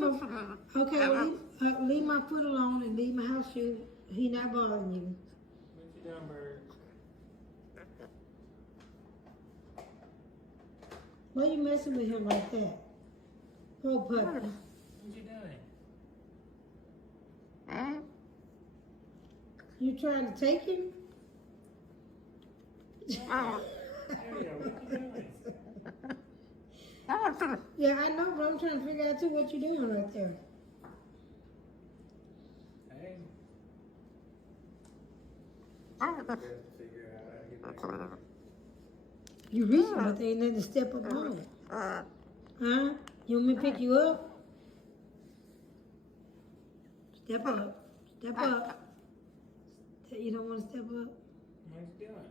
Okay, well, leave my foot alone and leave my house shoe. He not bothering you. What you doing, bird? Why you messing with him like that? Poor puppy. What you doing? You trying to take him? Yoyo, what you doing? Yeah, I know, but I'm trying to figure out too what you doing right there. Hey. You reaching, but there ain't nothing to step up on. Huh? You want me to pick you up? Step up. Step up. You don't want to step up? What you doing?